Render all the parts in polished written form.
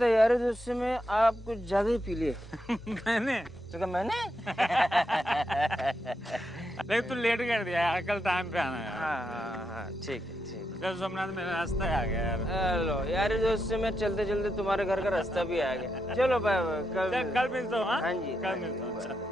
लगता है यार दोस्त में आप कुछ ज्यादा ही पी लिए। मैंने तो क्या मैंने? लेकिन तू लेट कर दिया यार, कल टाइम पे आना यार। हाँ ठीक है ठीक है। कल सोमनाथ मेरा रास्ता आ गया यार। हेलो यार दोस्त में चलते चलते तुम्हारे घर का रास्ता भी आ गया। चलो बाय बाय, कल मिलता हूँ। हाँ जी कल मिलता हूँ। अच्छा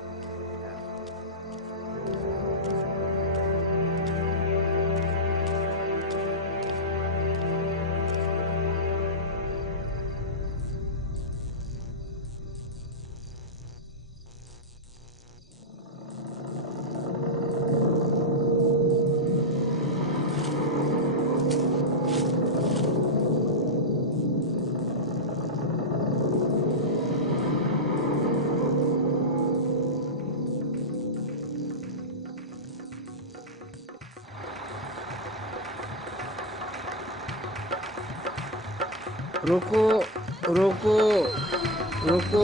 रुको रुको रुको,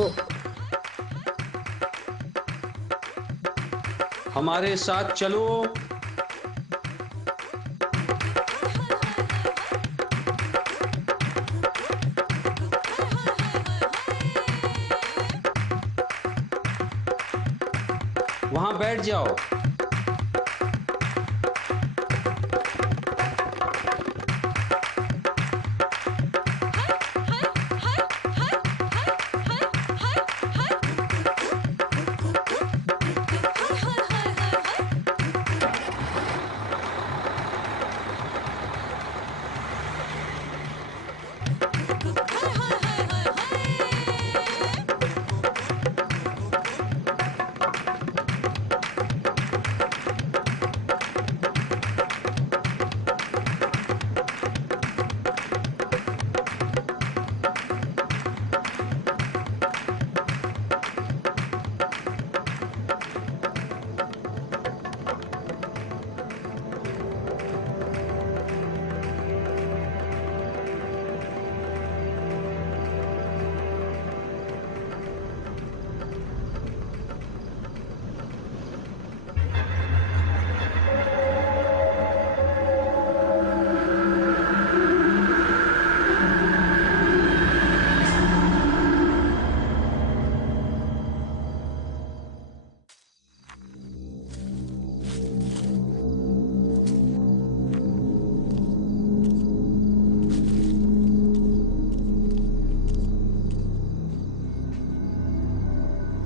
हमारे साथ चलो। वहां बैठ जाओ।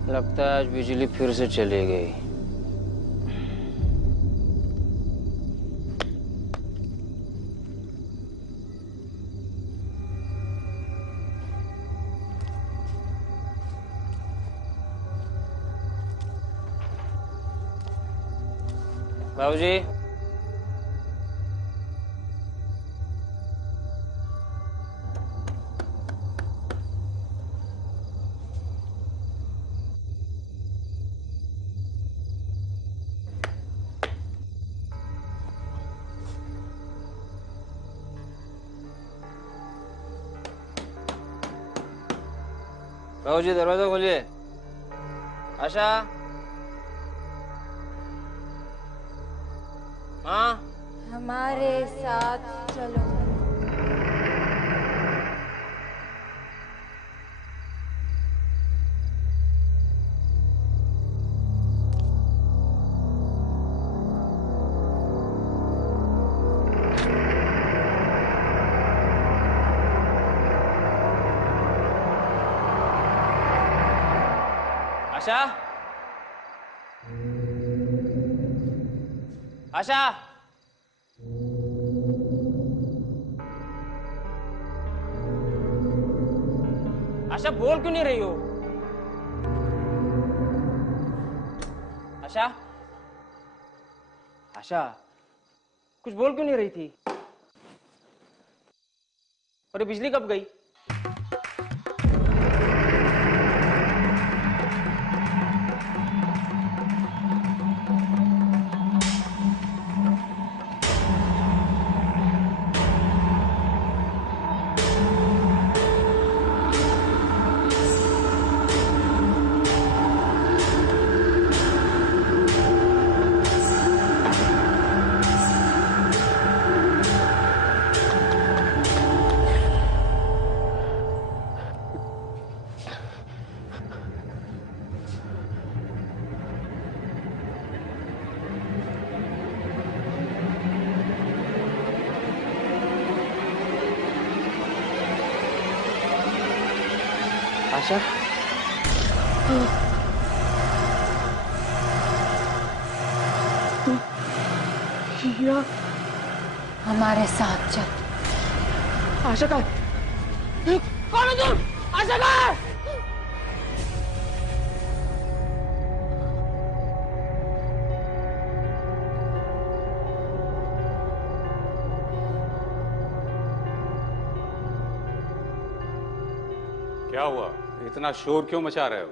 लगता है आज बिजली फिर से चली गई। बाबूजी, बाबूजी दरवाजा खोलिए। आशा, हाँ हमारे साथ चलो। आशा, आशा, आशा बोल क्यों नहीं रही हो? आशा, आशा कुछ बोल क्यों नहीं रही थी? और ये बिजली कब गई? आशा हीरा हमारे साथ चल। आशा का कौन है तुम? आशा का क्या हुआ? इतना शोर क्यों मचा रहे हो?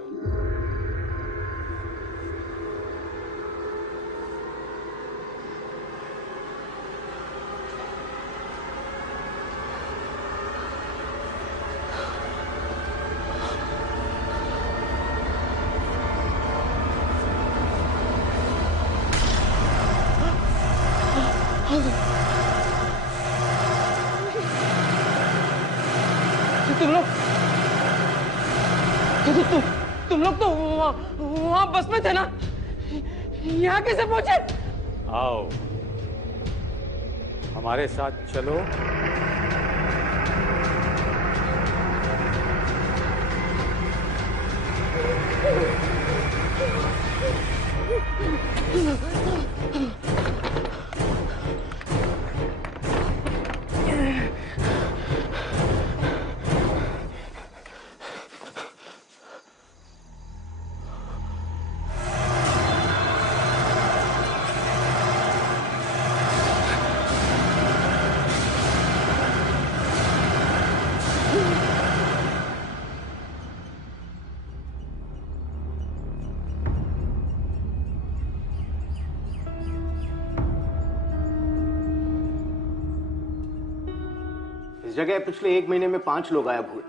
तुम लोग तो वहाँ बस में थे ना? यहाँ कैसे पहुंचे? आओ, हमारे साथ चलो। इस जगह पिछले 1 महीने में 5 लोग गायब हुए।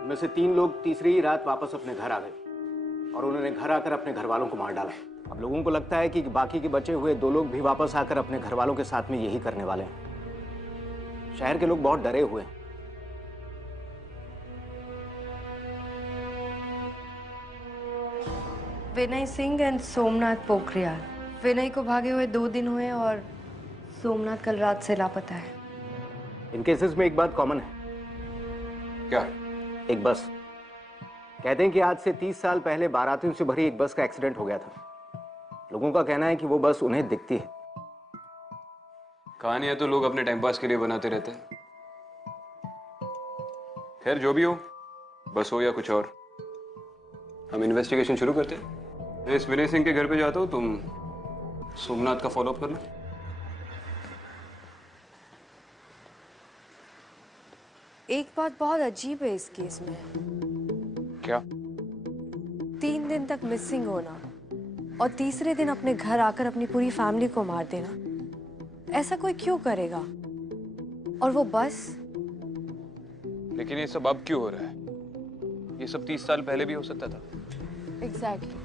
उनमें से 3 लोग तीसरी ही रात वापस अपने घर आ गए और उन्होंने घर आकर अपने घर वालों को मार डाला। अब लोगों को लगता है कि बाकी के बचे हुए 2 लोग भी वापस आकर अपने घर वालों के साथ में यही करने वाले हैं। शहर के लोग बहुत डरे हुए हैं। विनय सिंह एंड सोमनाथ पोखरियाल। विनय को भागे हुए 2 दिन हुए और सोमनाथ कल रात से लापता है। इन केसेस में एक बात कॉमन है। क्या? एक बस। कहते हैं कि आज से 30 साल पहले बारातियों से भरी एक बस का एक्सीडेंट हो गया था। लोगों का कहना है कि वो बस उन्हें दिखती है। कहानियां तो लोग अपने टाइम पास के लिए बनाते रहते हैं। खैर जो भी हो, बस हो या कुछ और, हम इन्वेस्टिगेशन शुरू करते हैं। मैं इस विनय सिंह के घर पे जाता हूँ, तुम सोमनाथ का फॉलोअप कर लो। एक बात बहुत अजीब है इस केस में। क्या? 3 दिन तक मिसिंग होना और तीसरे दिन अपने घर आकर अपनी पूरी फैमिली को मार देना, ऐसा कोई क्यों करेगा? और वो बस। लेकिन ये सब अब क्यों हो रहा है? ये सब 30 साल पहले भी हो सकता था। एग्जैक्टली,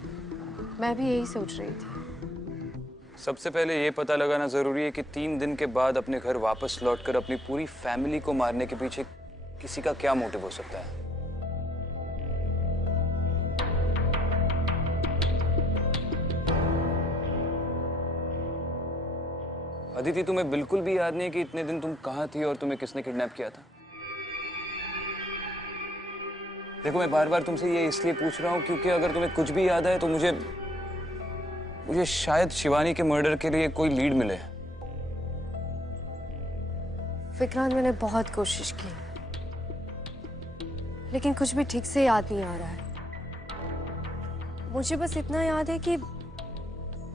मैं भी यही सोच रही थी। सबसे पहले ये पता लगाना जरूरी है कि 3 दिन के बाद अपने घर वापस लौटकर अपनी पूरी फैमिली को मारने के पीछे किसी का क्या मोटिव हो सकता है। अदिति, तुम्हें बिल्कुल भी याद नहीं कि इतने दिन तुम कहाँ थी और तुम्हें किसने किडनैप किया था? देखो, मैं बार बार तुमसे ये इसलिए पूछ रहा हूँ क्योंकि अगर तुम्हें कुछ भी याद है तो मुझे शायद शिवानी के मर्डर के लिए कोई लीड मिले। विक्रांत, मैंने बहुत कोशिश की लेकिन कुछ भी ठीक से याद नहीं आ रहा है। मुझे बस इतना याद है कि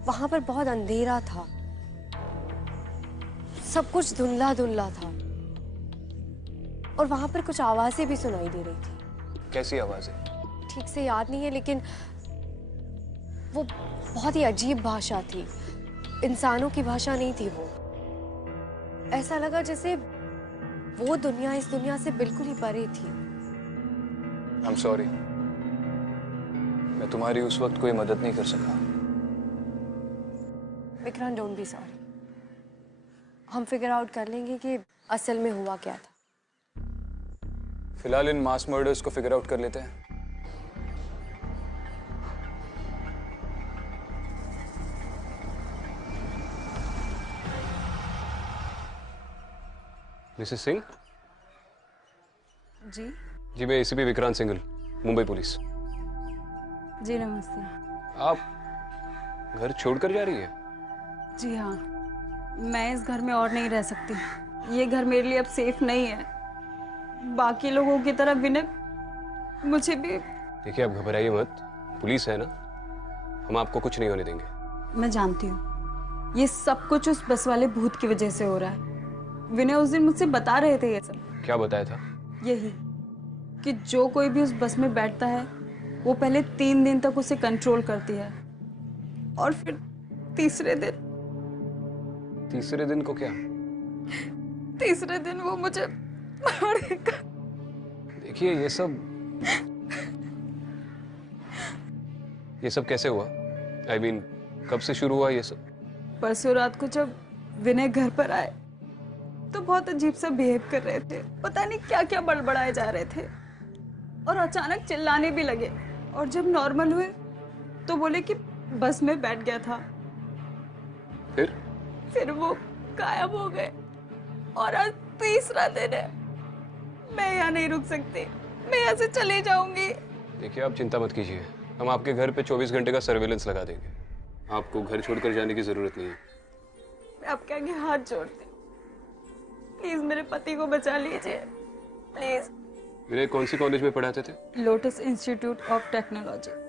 वहां पर बहुत अंधेरा था, सब कुछ धुंधला धुंधला था और वहां पर कुछ आवाजें भी सुनाई दे रही थी। कैसी आवाजें? ठीक से याद नहीं है लेकिन वो बहुत ही अजीब भाषा थी, इंसानों की भाषा नहीं थी वो। ऐसा लगा जैसे वो दुनिया इस दुनिया से बिल्कुल ही परे थी। I'm sorry, मैं तुम्हारी उस वक्त कोई मदद नहीं कर सका। Vikrant, don't be sorry. हम फिगर आउट कर लेंगे कि असल में हुआ क्या था। फिलहाल इन मास मर्डर्स को फिगर आउट कर लेते हैं। मिसेस सिंह? जी? जी, मैं एसीपी विक्रांत सिंघल। मुंबई पुलिस। जी नमस्ते। आप घर छोड़कर जा रही है? जी हाँ, मैं इस घर में और नहीं रह सकती। ये घर मेरे लिए अब सेफ नहीं है। बाकी लोगों की तरह विनय मुझे भी। देखिए, आप घबराइए मत, पुलिस है ना, हम आपको कुछ नहीं होने देंगे। मैं जानती हूँ ये सब कुछ उस बस वाले भूत की वजह से हो रहा है। विनय उस दिन मुझसे बता रहे थे ये सब। क्या बताया था? यही कि जो कोई भी उस बस में बैठता है वो पहले 3 दिन तक उसे कंट्रोल करती है और फिर तीसरे दिन को क्या? तीसरे दिन वो मुझे मारेगा। देखिए, ये सब कैसे हुआ? I mean, कब से शुरू हुआ ये सब? परसों रात को जब विनय घर पर आए तो बहुत अजीब सा बिहेव कर रहे थे। पता नहीं क्या क्या बड़बड़ाए जा रहे थे और अचानक चिल्लाने भी लगे। और जब नॉर्मल हुए तो बोले कि बस में बैठ गया था। फिर वो गायब हो गए और आज तीसरा दिन है। मैं यहाँ नहीं रुक सकती, मैं यहाँ से चली जाऊंगी। देखिए, आप चिंता मत कीजिए, हम आपके घर पे 24 घंटे का सर्वेलेंस लगा देंगे। आपको घर छोड़कर जाने की जरूरत नहीं है। मैं आपके आगे हाथ जोड़ती, प्लीज मेरे पति को बचा लीजिए, प्लीज। विनय कौन सी कॉलेज में पढ़ाते थे? Lotus institute of technology.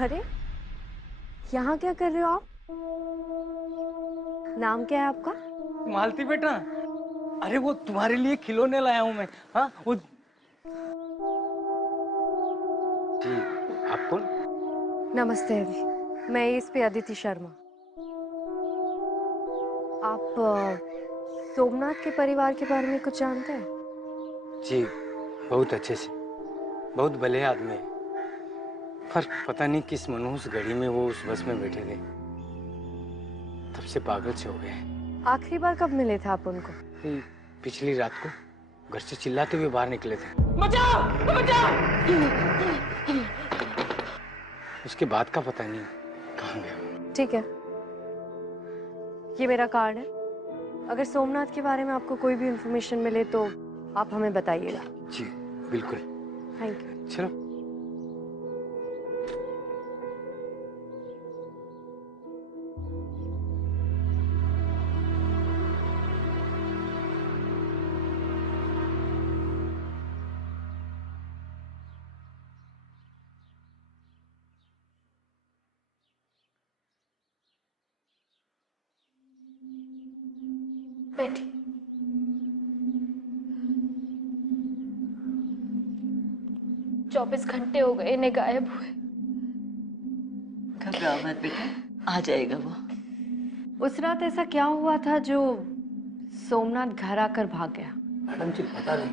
अरे यहाँ क्या कर रहे हो आप? नाम क्या है आपका? मालती बेटा, अरे वो तुम्हारे लिए खिलौने लाया हूँ मैं। हाँ वो जी, आप कौन? नमस्ते अभी, मैं इस पे अदिति शर्मा। आप सोमनाथ के परिवार के बारे में कुछ जानते हैं? जी, बहुत अच्छे से, बहुत भले आदमी है। पर पता नहीं किस मनहूस घड़ी में वो उस बस में बैठे थे, तब से पागल से हो गए। आखिरी बार कब मिले थे आप उनको? पिछली रात को घर से चिल्लाते हुए बाहर निकले थे। बचाओ, बचाओ! उसके बाद का पता नहीं कहाँ गया। ठीक है, ये मेरा कार्ड है। अगर सोमनाथ के बारे में आपको कोई भी इंफॉर्मेशन मिले तो आप हमें बताइएगा। जी बिल्कुल। Thank you. चलो। बैठिए। 24 घंटे हो गए इन्हें गायब हुए। घबराओ मत बेटा, आ जाएगा वो। उस रात ऐसा क्या हुआ था जो सोमनाथ घर आकर भाग गया? मैडम जी पता नहीं,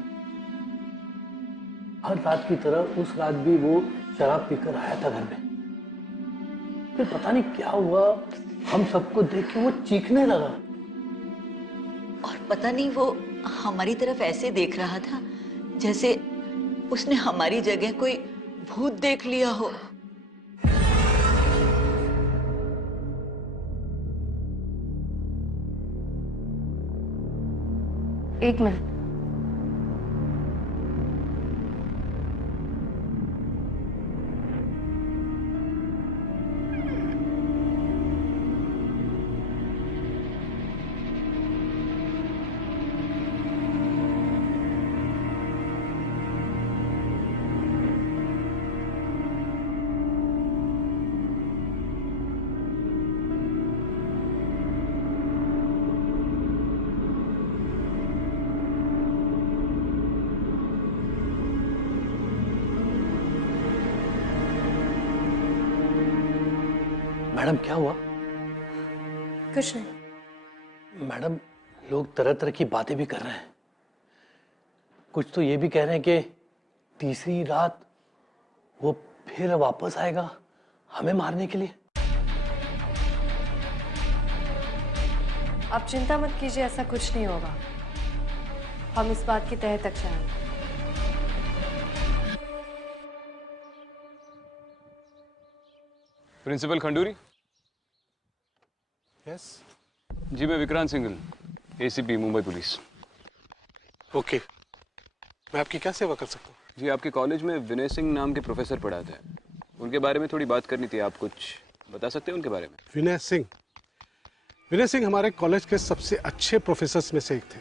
हर रात की तरह उस रात भी वो शराब पीकर आया था घर में। फिर पता नहीं क्या हुआ, हम सबको देख के वो चीखने लगा। और पता नहीं वो हमारी तरफ ऐसे देख रहा था जैसे उसने हमारी जगह कोई भूत देख लिया हो। एक मिनट। मैडम क्या हुआ? कुछ नहीं। मैडम लोग तरह तरह की बातें भी कर रहे हैं। कुछ तो ये भी कह रहे हैं कि तीसरी रात वो फिर वापस आएगा हमें मारने के लिए। आप चिंता मत कीजिए, ऐसा कुछ नहीं होगा। हम इस बात की तह तक जाएंगे। प्रिंसिपल खंडूरी। यस जी, मैं Vikrant Singhal, ACP Mumbai police. Okay, मैं आपकी क्या सेवा कर सकता हूँ? जी, आपके कॉलेज में विनय सिंह नाम के प्रोफेसर पढ़ाते हैं, उनके बारे में थोड़ी बात करनी थी। आप कुछ बता सकते हैं उनके बारे में? विनय सिंह? विनय सिंह हमारे कॉलेज के सबसे अच्छे प्रोफेसर्स में से एक थे।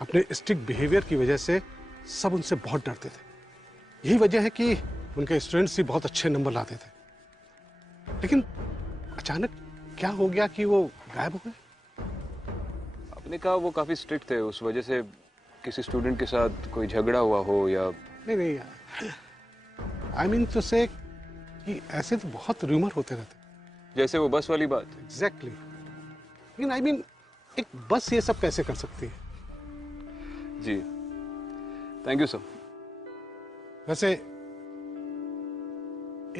अपने स्ट्रिक्ट बिहेवियर की वजह से सब उनसे बहुत डरते थे। यही वजह है कि उनके स्टूडेंट्स भी बहुत अच्छे नंबर लाते थे। लेकिन अचानक क्या हो गया कि वो गायब हो गए? आपने कहा वो काफी स्ट्रिक्ट थे, उस वजह से किसी स्टूडेंट के साथ कोई झगड़ा हुआ हो या? नहीं यार, आई मीन तो से कि ऐसे तो बहुत रूमर होते रहते, जैसे वो बस वाली बात। एग्जैक्टली। लेकिन आई मीन एक बस ये सब कैसे कर सकती है? जी, थैंक यू सर। वैसे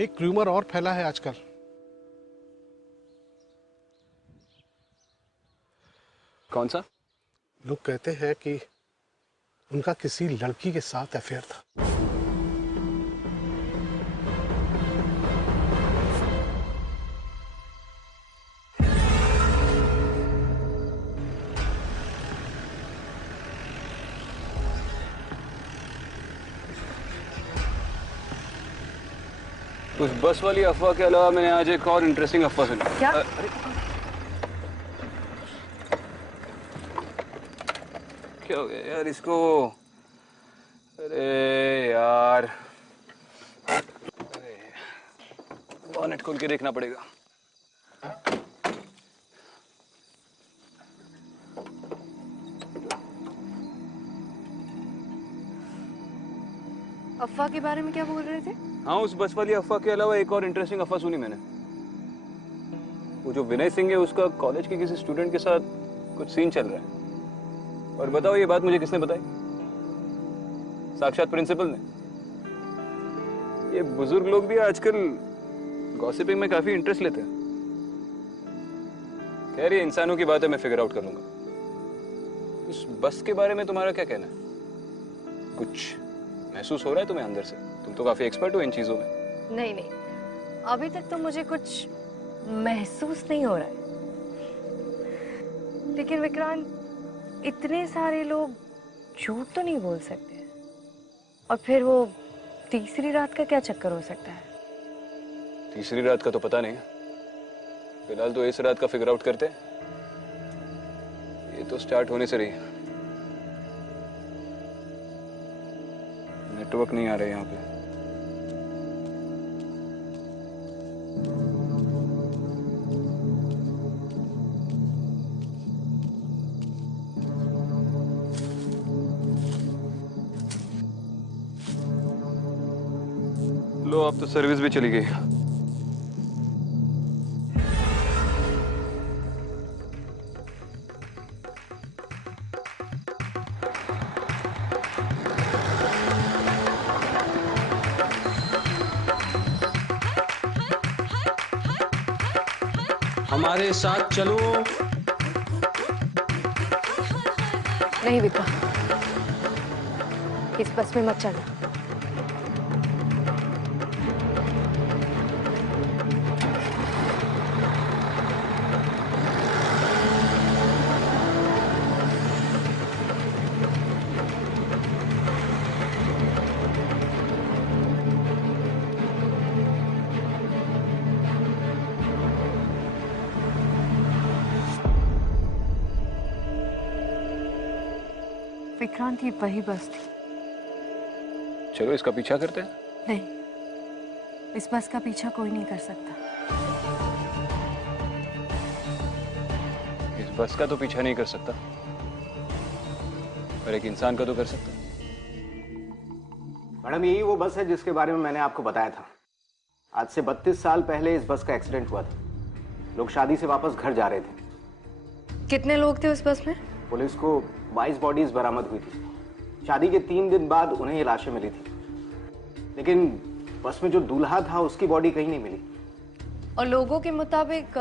एक रूमर और फैला है आजकल। कौन सा? लोग कहते हैं कि उनका किसी लड़की के साथ अफेयर था। उस बस वाली अफवाह के अलावा मैंने आज एक और इंटरेस्टिंग अफवाह सुनी। क्या? क्या हो गया यार इसको? अरे यार, बॉनेट खोल के देखना पड़ेगा। अफवाह के बारे में क्या बोल रहे थे? हाँ, उस बस वाली अफवाह के अलावा एक और इंटरेस्टिंग अफवाह सुनी मैंने। वो जो विनय सिंह है, उसका कॉलेज के किसी स्टूडेंट के साथ कुछ सीन चल रहा है। और बताओ ये बात मुझे किसने बताई? साक्षात प्रिंसिपल ने। ये बुजुर्ग लोग भी आजकल गॉसिपिंग में काफी इंटरेस्ट लेते हैं। खैर, ये इंसानों की बात है, मैं फिगर आउट कर लूंगा। उस बस के बारे में तुम्हारा क्या कहना है? कुछ महसूस हो रहा है तुम्हें अंदर से? तुम तो काफी एक्सपर्ट हो इन चीजों में। नहीं नहीं, अभी तक तो मुझे कुछ महसूस नहीं हो रहा है। लेकिन विक्रांत, इतने सारे लोग झूठ तो नहीं बोल सकते। और फिर वो तीसरी रात का क्या चक्कर हो सकता है? तीसरी रात का तो पता नहीं है, फिलहाल तो इस रात का फिगर आउट करते हैं। ये तो स्टार्ट होने से रही है। नेटवर्क नहीं आ रहा है यहाँ पे। लो, अब तो सर्विस भी चली गई। हमारे साथ चलो। नहीं विक्रांत, इस बस में मत चलना। विक्रांत, ये वही बस थी। चलो इसका पीछा करते हैं। नहीं, इस बस का पीछा कोई नहीं कर सकता। इस बस का तो पीछा नहीं कर सकता, पर एक इंसान का तो कर सकता। मैडम, यही वो बस है जिसके बारे में मैंने आपको बताया था। आज से 32 साल पहले इस बस का एक्सीडेंट हुआ था। लोग शादी से वापस घर जा रहे थे। कितने लोग थे उस बस में? पुलिस को 22 बॉडीज बरामद हुई थी। शादी के 3 दिन बाद उन्हें ये लाशें मिली थी, लेकिन बस में जो दूल्हा था उसकी बॉडी कहीं नहीं मिली। और लोगों के मुताबिक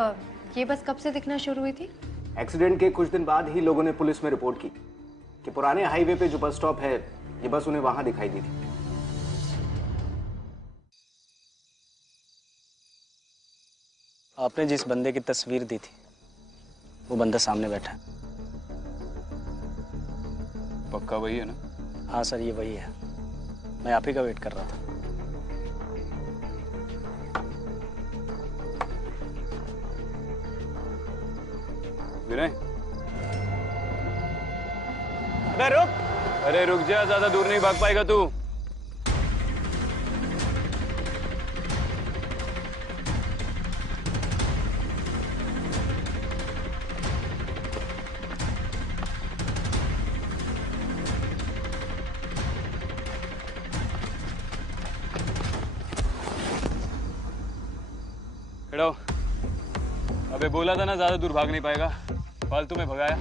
ये बस कब से दिखना शुरू हुई थी? एक्सीडेंट के कुछ दिन बाद ही लोगों ने पुलिस में रिपोर्ट की कि पुराने हाईवे पे जो बस स्टॉप है, ये बस उन्हें वहां दिखाई दी थी। आपने जिस बंदे की तस्वीर दी थी, वो बंदा सामने बैठा है। पक्का वही है ना? हाँ सर, ये वही है। मैं आप ही का वेट कर रहा था। विनय, अरे रुक! अरे रुक जा, ज्यादा दूर नहीं भाग पाएगा तू। खड़ो। अबे बोला था ना ज्यादा दूर भाग नहीं पाएगा, फालतू में भगाया।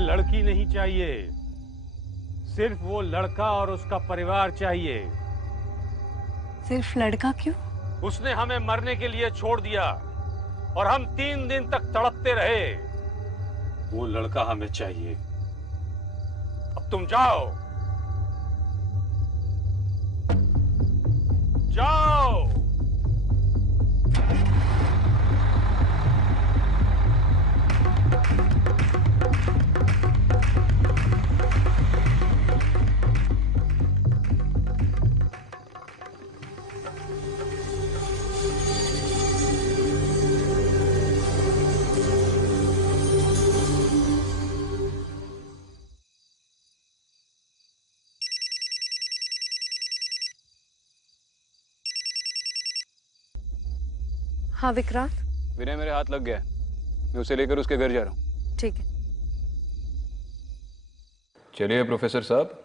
लड़की नहीं चाहिए, सिर्फ वो लड़का और उसका परिवार चाहिए। सिर्फ लड़का क्यों? उसने हमें मरने के लिए छोड़ दिया और हम 3 दिन तक तड़पते रहे। वो लड़का हमें चाहिए। अब तुम जाओ, जाओ। हाँ विक्रांत। विनय मेरे हाथ लग गया, मैं उसे लेकर उसके घर जा रहा हूँ। ठीक है। चलिए प्रोफेसर साहब,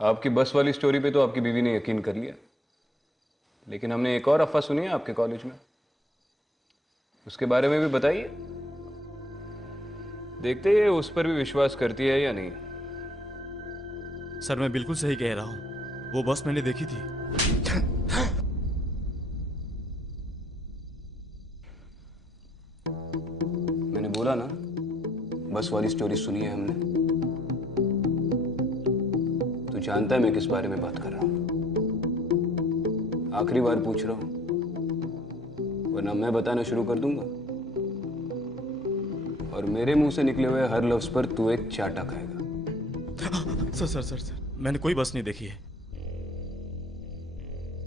आपकी बस वाली स्टोरी पे तो आपकी बीवी ने यकीन कर लिया, लेकिन हमने एक और अफवाह सुनी है आपके कॉलेज में, उसके बारे में भी बताइए। देखते हैं उस पर भी विश्वास करती है या नहीं। सर मैं बिल्कुल सही कह रहा हूँ, वो बस मैंने देखी थी। मैंने बोला ना, बस वाली स्टोरी सुनी है हमने। तू जानता है मैं किस बारे में बात कर रहा हूं। आखिरी बार पूछ रहा हूं, वरना मैं बताना शुरू कर दूंगा और मेरे मुंह से निकले हुए हर लफ्ज पर तू एक चाटा खाएगा। सर सर सर सर मैंने कोई बस नहीं देखी है,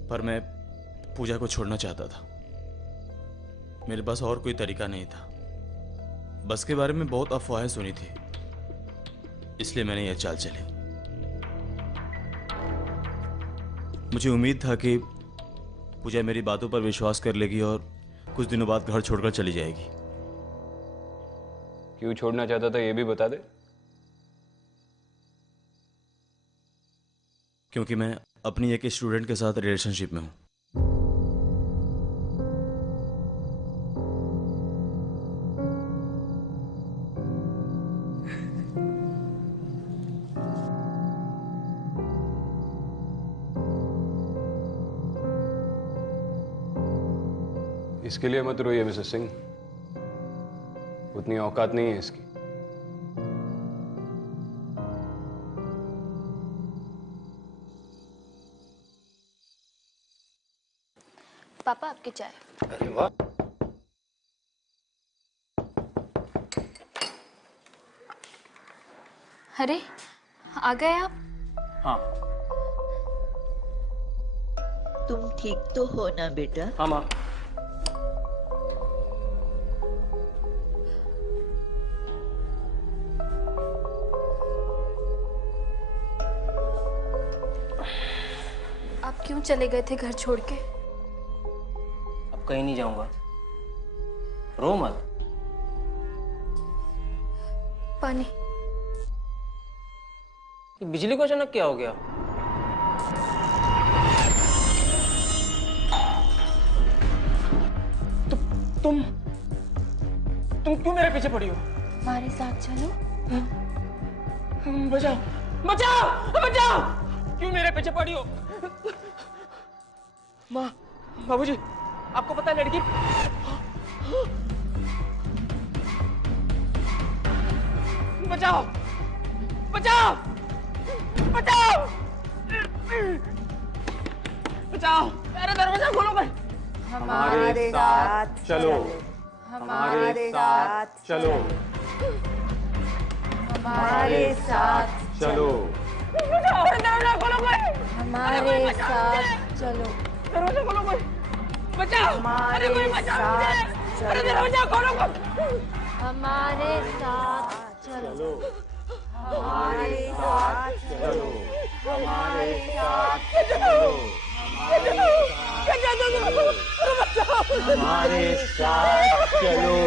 पर मैं पूजा को छोड़ना चाहता था। मेरे पास और कोई तरीका नहीं था। बस के बारे में बहुत अफवाहें सुनी थी, इसलिए मैंने यह चाल चली। मुझे उम्मीद था कि पूजा मेरी बातों पर विश्वास कर लेगी और कुछ दिनों बाद घर छोड़कर चली जाएगी। क्यों छोड़ना चाहता था ये भी बता दे। क्योंकि मैं अपनी एक स्टूडेंट के साथ रिलेशनशिप में हूँ। इसके लिए मत रोइए मिसेस सिंह, उतनी औकात नहीं है इसकी। पापा आपकी चाय। अरे वाह, अरे आ गए आप? हाँ। तुम ठीक तो हो ना बेटा? हाँ माँ। आप क्यों चले गए थे घर छोड़ के? अब कहीं नहीं जाऊंगा, रो मत। पानी। ये बिजली को अचानक क्या हो गया? तुम क्यों मेरे पीछे पड़ी हो? हमारे साथ चलो। बचाओ बचाओ बचाओ! क्यों मेरे पीछे पड़ी हो? माँ, बाबूजी, आपको पता है लड़की बचाओ बचाओ बचाओ बचाओ! अरे दरवाजा खोलो भाई। हमारे साथ चलो, हमारे साथ चलो, हमारे साथ चलो, बचाओ! अरे दरवाजा खोलो भाई। हमारे साथ चलो। दरवाजा खोलो भाई। बचाओ! अरे कोई बचाओ मुझे! अरे दरवाजा खोलो भाई। हमारे साथ चलो। हमारे साथ चलो, हमारे साथ चलो, हमारे साथ चलो।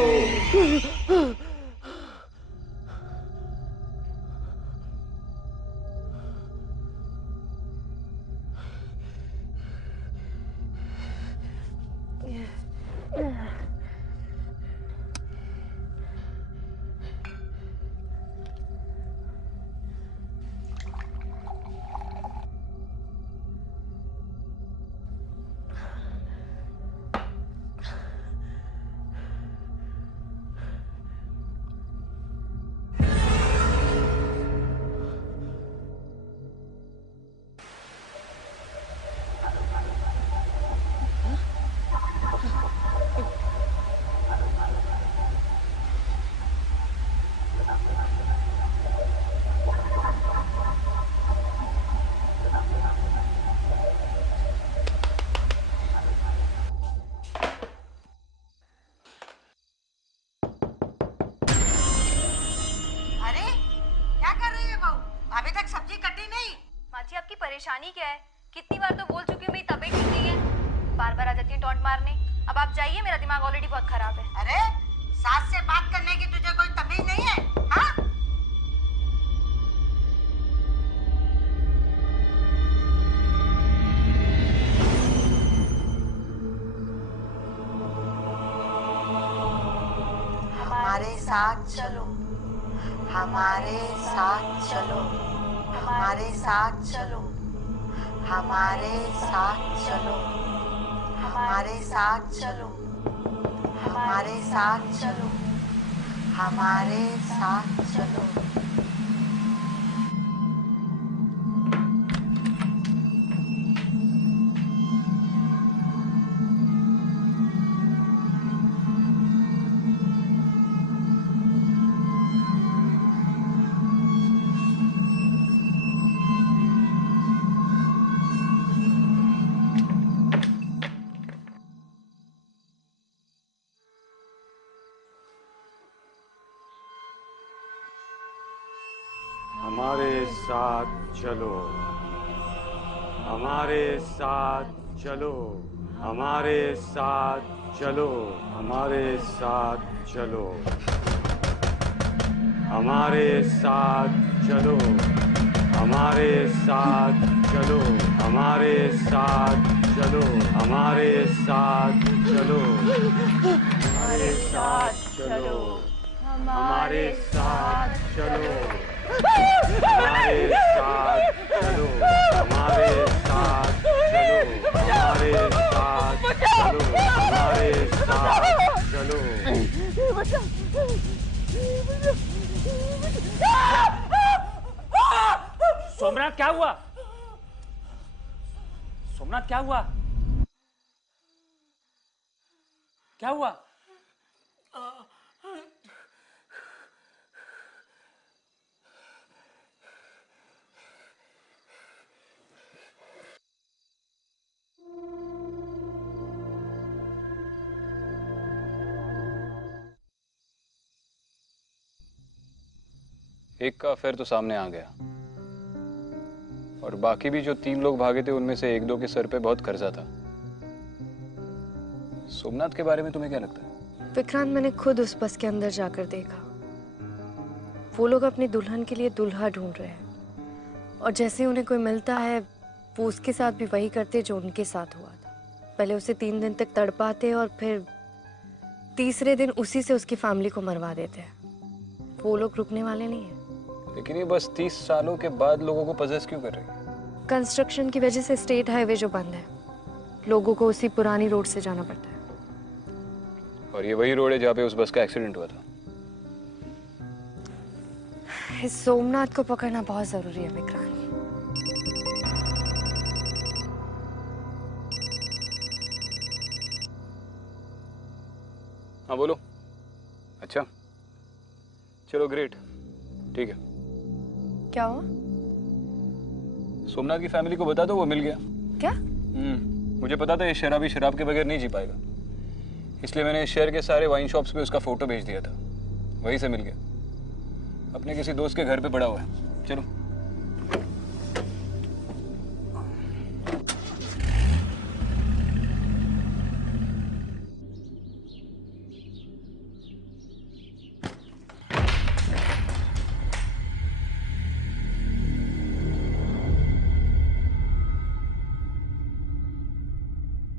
परेशानी क्या है? कितनी बार तो बोल चुकी हूँ मेरी तबीयत ठीक नहीं है, बार बार आ जाती है टॉन्ट मारने। अब आप जाइए, मेरा दिमाग ऑलरेडी बहुत खराब है। अरे सास से बात करने की तुझे कोई तमीज नहीं है? हाँ? हमारे साथ चलो, हमारे साथ चलो, हमारे साथ चलो, हमारे साथ चलो, हमारे साथ चलो, हमारे साथ चलो, हमारे साथ चलो। हमारे साथ चलो, हमारे साथ चलो, हमारे साथ चलो, हमारे साथ चलो, हमारे साथ चलो, हमारे साथ चलो हमारे साथ चलो हमारे साथ चलो हमारे साथ चलो हमारे साथ चलो हमारे साथ चलो हमारे साथ चलो हमारे साथ चलो हमारे साथ चलो। सोमनाथ क्या हुआ? सोमनाथ क्या हुआ? क्या हुआ? एक का अफेयर तो सामने आ गया और बाकी भी जो 3 लोग भागे थे उनमें से 1-2 के सर पे बहुत कर्जा था। सोमनाथ के बारे में तुम्हें क्या लगता है? विक्रांत, मैंने खुद उस बस के अंदर जाकर देखा। वो लोग अपनी दुल्हन के लिए दूल्हा ढूंढ रहे हैं और जैसे उन्हें कोई मिलता है वो उसके साथ भी वही करते जो उनके साथ हुआ था। पहले उसे 3 दिन तक तड़पाते और फिर तीसरे दिन उसी से उसकी फैमिली को मरवा देते हैं। वो लोग रुकने वाले नहीं हैं। लेकिन ये बस 30 सालों के बाद लोगों को पजेस क्यों कर रही है? कंस्ट्रक्शन की वजह से स्टेट हाईवे जो बंद है, लोगों को उसी पुरानी रोड से जाना पड़ता है। और ये वही रोड है जहाँ पे उस बस का एक्सीडेंट हुआ था। इस सोमनाथ को पकड़ना बहुत जरूरी है विक्रांत। हाँ बोलो। अच्छा चलो ग्रेट, ठीक है। क्या हुआ? सोमनाथ की फैमिली को बता दो वो मिल गया। क्या? मुझे पता था ये शराबी शराब के बगैर नहीं जी पाएगा, इसलिए मैंने शहर के सारे वाइन शॉप्स पे उसका फोटो भेज दिया था, वहीं से मिल गया। अपने किसी दोस्त के घर पे पड़ा हुआ है। चलो।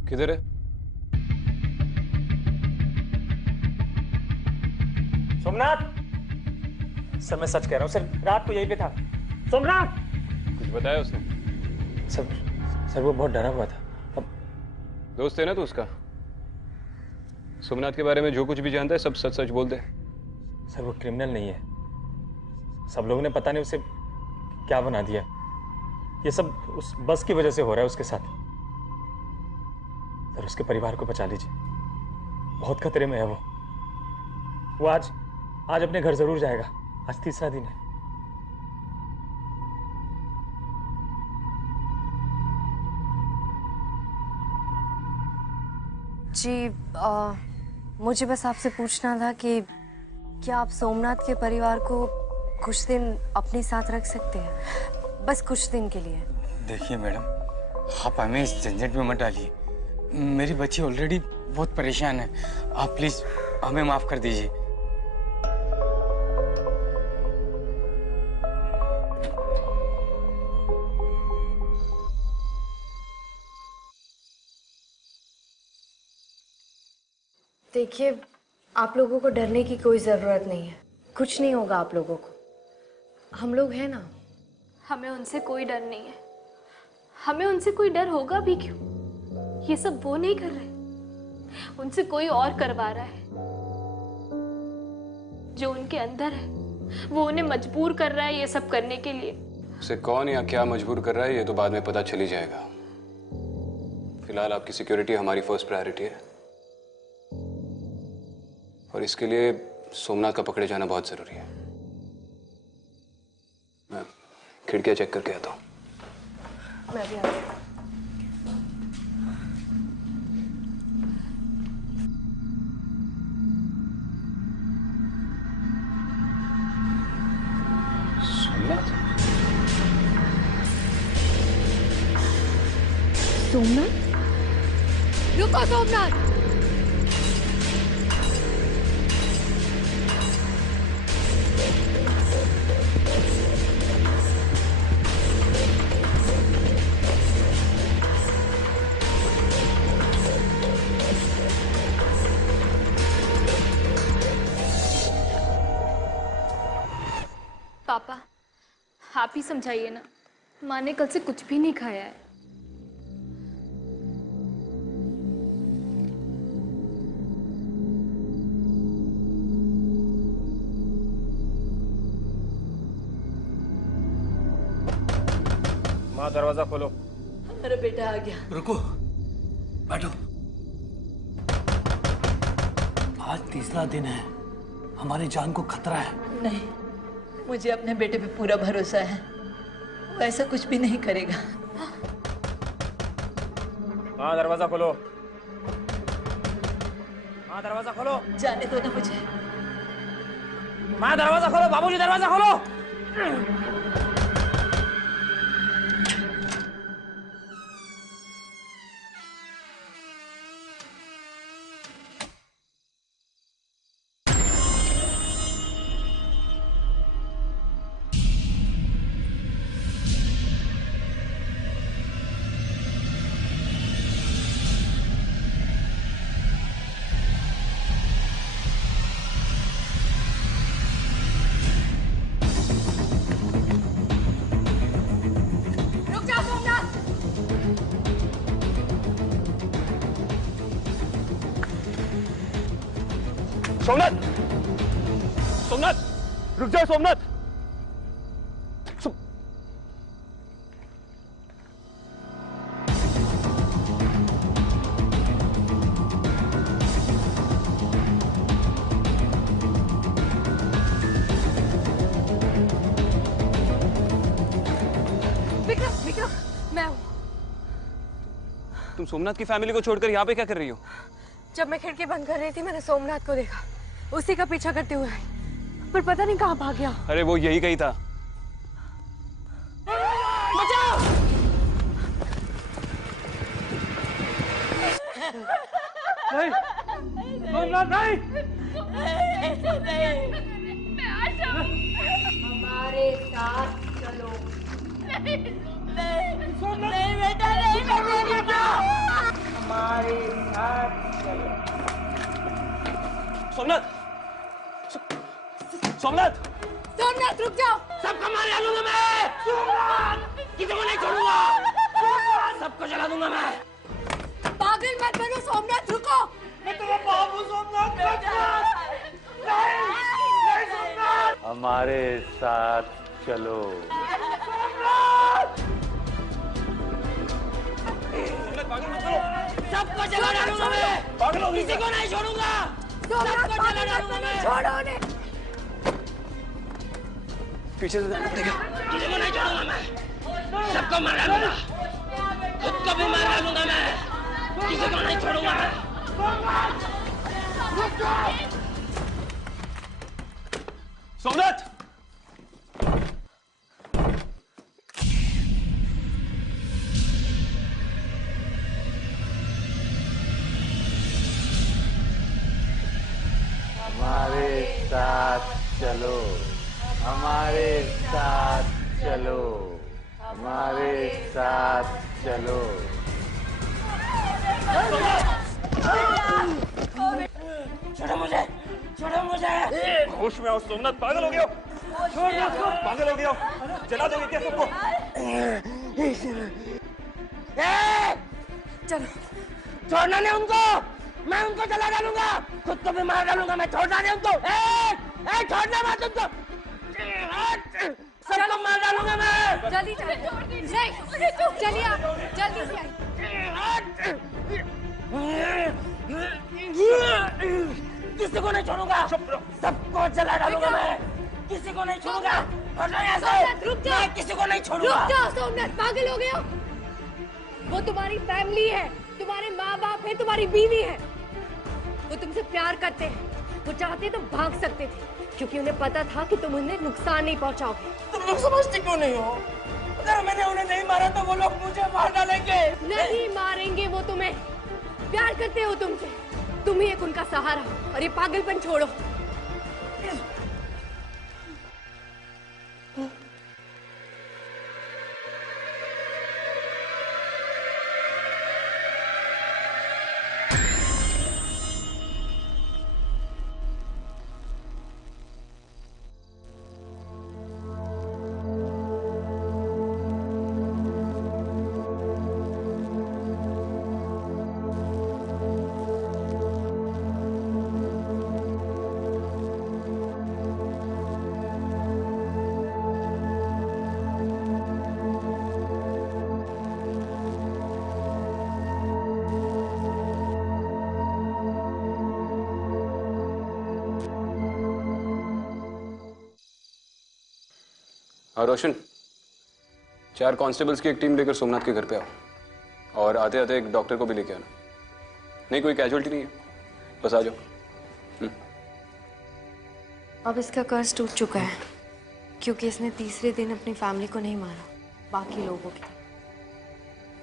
किधर है? सोमनाथ! सर मैं सच कह रहा हूँ सर, रात को यहीं पे था। सोमनाथ! कुछ बताया उसने? सर वो बहुत डरा हुआ था। अब दोस्त है ना तू उसका? सोमनाथ के बारे में जो कुछ भी जानता है सब सच सच बोल दे। सर वो क्रिमिनल नहीं है, सब लोगों ने पता नहीं उसे क्या बना दिया। ये सब उस बस की वजह से हो रहा है उसके साथ। सर उसके परिवार को बचा लीजिए, बहुत खतरे में है वो आज अपने घर जरूर जाएगा। आज 3रा दिन है। जी मुझे बस आपसे पूछना था कि क्या आप सोमनाथ के परिवार को कुछ दिन अपने साथ रख सकते हैं, बस कुछ दिन के लिए? देखिए मैडम, आप हमें इस झंझट में मत डालिए। मेरी बच्ची ऑलरेडी बहुत परेशान है। आप प्लीज हमें माफ कर दीजिए। देखिए, आप लोगों को डरने की कोई जरूरत नहीं है। कुछ नहीं होगा आप लोगों को। हम लोग हैं ना। हमें उनसे कोई डर नहीं है। हमें उनसे कोई डर होगा भी क्यों? ये सब वो नहीं कर रहे, उनसे कोई और करवा रहा है। जो उनके अंदर है वो उन्हें मजबूर कर रहा है ये सब करने के लिए। उसे कौन या क्या मजबूर कर रहा है ये तो बाद में पता चल ही जाएगा। फिलहाल आपकी सिक्योरिटी हमारी फर्स्ट प्रायोरिटी है और इसके लिए सोमनाथ का पकड़े जाना बहुत जरूरी है। मैं खिड़कियां चेक करके आता हूँ। मैं भी आ रही हूँ। सोमनाथ? रुको सोमनाथ! पापा आप ही समझाइए ना, माँ ने कल से कुछ भी नहीं खाया है। माँ दरवाजा खोलो। मेरा बेटा आ गया। रुको, बैठो। आज तीसरा दिन है, हमारी जान को खतरा है। नहीं, मुझे अपने बेटे पे पूरा भरोसा है, वो ऐसा कुछ भी नहीं करेगा। माँ दरवाजा खोलो। माँ दरवाजा खोलो। जाने दो ना मुझे। माँ दरवाजा खोलो, बाबूजी दरवाजा खोलो। सोमनाथ, सोमनाथ, रुक जाओ सोमनाथ। विक्रम, विक्रम, मैं हूँ। तुम सोमनाथ की फैमिली को छोड़कर यहाँ पे क्या कर रही हो? जब मैं खिड़की बंद कर रही थी, मैंने सोमनाथ को देखा, उसी का पीछा करते हुए, पर पता नहीं कहाँ भाग गया। अरे वो यही कहीं था। बचाओ! नहीं, सोमनाथ नहीं। हमारे साथ चलो। नहीं बेटा, नहीं बेटा, हमारे साथ चलो। सोमनाथ, सोमनाथ, सोमनाथ रुक जाओ, सबको मार डालूंगा मैं। किसी को नहीं छोड़ूंगा, सबको जला दूंगा मैं। पागल मत बनो सोमनाथ, रुको। मैं तुम्हें बाबू सोमनाथ, नहीं सोमनाथ। हमारे साथ चलो। सबको जला डालूंगा मैं, किसी को नहीं छोड़ूंगा, सबको जला डालूंगा मैं। छोड़ो उन्हें। पीछे से देखा। किसी को नहीं छोड़ूंगा मैं, सबको मार डालूंगा, खुद को भी मार डालूंगा मैं, किसी को नहीं छोड़ूंगा मैं। सोमनाथ, हमारे साथ चलो, हमारे साथ चलो, हमारे साथ चलो। छोड़ो मुझे, छोड़ो मुझे। होश में आओ सोमनाथ, पागल हो गया हो? छोड़ दो उसको। पागल हो गया हो? जला दोगे क्या सबको? चलो, छोड़ना नहीं उनको, मैं उनको जला डालूंगा, खुद को भी मार डालूंगा मैं। छोड़ना नहीं उनको, छोड़ना मत उनको, सबको मार डालूंगा मैं। जल्दी चलिए, नहीं, चलिए आप, जल्दी से आइए। किसी को नहीं छोड़ूंगा, सबको जला डालूंगा मैं, किसी को नहीं छोड़ूंगा। रुक जाओ, मैं किसी को नहीं छोड़ूंगा। रुक जाओ सोमनाथ, पागल हो गए हो? वो तुम्हारी फैमिली है, तुम्हारे माँ बाप है, तुम्हारी बीवी है। वो तुमसे प्यार करते हैं, वो चाहते तो भाग सकते थे, क्योंकि उन्हें पता था कि तुम उन्हें नुकसान नहीं पहुंचाओगे। तुम लोग समझते क्यों नहीं हो? अगर मैंने उन्हें नहीं मारा तो वो लोग मुझे मार डालेंगे। नहीं मारेंगे वो तुम्हें, प्यार करते हो तुमसे, तुम ही एक उनका सहारा हो। और ये पागलपन छोड़ो। हाँ रोशन, 4 कांस्टेबल्स की एक टीम लेकर सोमनाथ के घर पे आओ और आते आते एक डॉक्टर को भी लेके आना। नहीं, कोई कैजुअलिटी नहीं है, बस आ जाओ। अब इसका कर्ज टूट चुका है क्योंकि इसने तीसरे दिन अपनी फैमिली को नहीं मारा, बाकी लोगों की।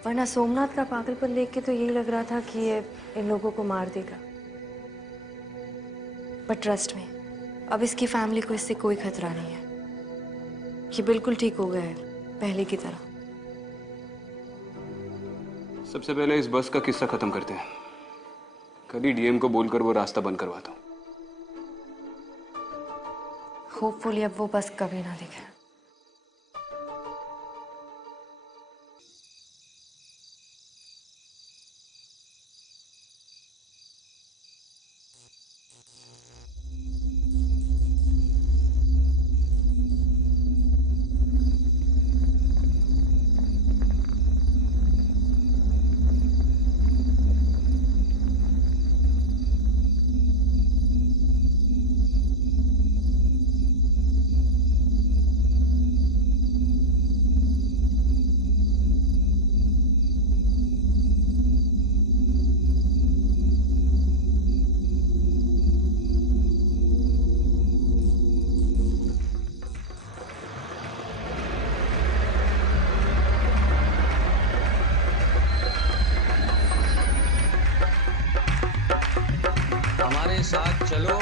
वरना सोमनाथ का पागलपन देख के तो यही लग रहा था कि ये इन लोगों को मार देगा। बट ट्रस्ट में अब इसकी फैमिली को इससे कोई खतरा नहीं है। ये बिल्कुल ठीक हो गया है, पहले की तरह। सबसे पहले इस बस का किस्सा खत्म करते हैं। कल ही डीएम को बोलकर वो रास्ता बंद करवाता हूँ। होपफुली अब वो बस कभी ना दिखे। हमारे साथ चलो।